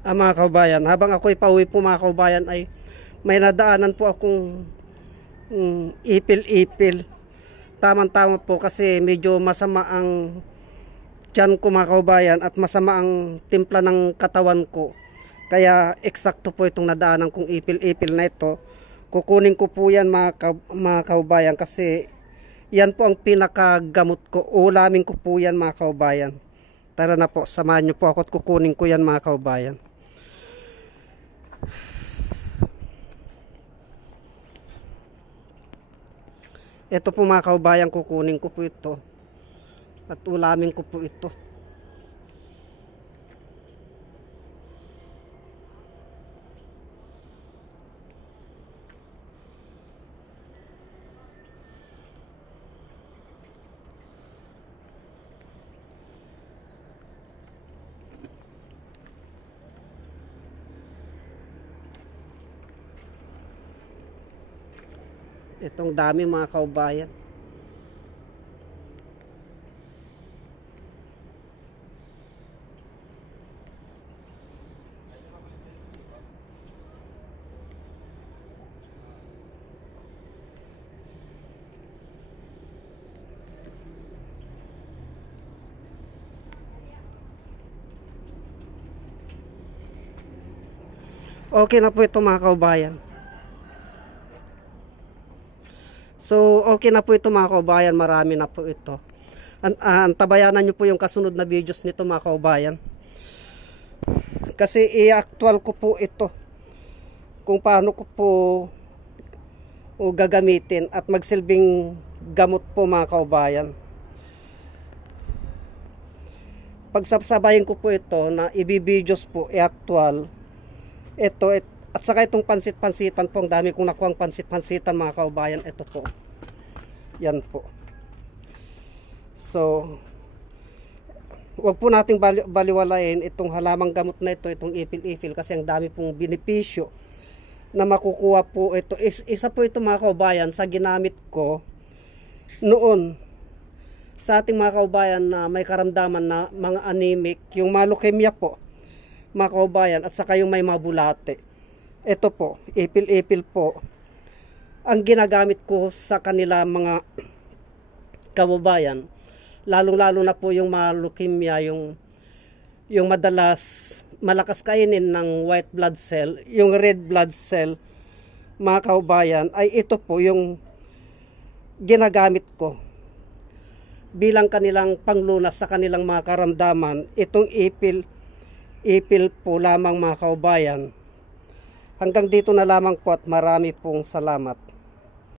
Mga kaubayan, habang ako'y pauwi po mga kaubayan ay may nadaanan po akong ipil-ipil. Tama-tama po kasi medyo masama ang tiyan ko mga kaubayan at masama ang timpla ng katawan ko. Kaya eksakto po itong nadaanan kong ipil-ipil na ito. Kukunin ko po yan mga kaubayan kasi yan po ang pinakagamot ko. Ulamin ko po yan mga kaubayan. Tara na po, samahan nyo po ako at kukunin ko yan mga kaubayan. Ito po mga kaubayan, kukunin ko po ito at ulamin ko po ito. Itong dami mga kaubayan. Okay na po ito mga kaubayan. So, okay na po ito mga kaubayan, marami na po ito. Antabayanan nyo po yung kasunod na videos nito mga kaubayan. Kasi i-actual ko po ito kung paano ko po gagamitin at magsilbing gamot po mga kaubayan. Pagsabsabayin ko po ito na i-videos po i-actual. Ito at saka itong pansit-pansitan po, ang dami kong nakuhang pansit-pansitan mga kaubayan. Ito po. Yan po. So, wag po nating baliwalain itong halamang gamot na ito, itong ipil-ipil, kasi ang dami pong benepisyo na makukuha po ito. Isa po ito mga kaubayan sa ginamit ko noon sa ating mga kaubayan na may karamdaman na mga anemic, yung mga leukemia po mga kaubayan, at saka yung may mga bulate. Ito po, ipil-ipil po ang ginagamit ko sa kanila mga kaubayan, lalong-lalo na po yung mga leukemia, yung madalas malakas kainin ng white blood cell, yung red blood cell mga kaubayan, ay ito po yung ginagamit ko bilang kanilang panglunas sa kanilang mga karamdaman. Itong ipil po lamang mga kaubayan. Hanggang dito na lamang po at marami pong salamat.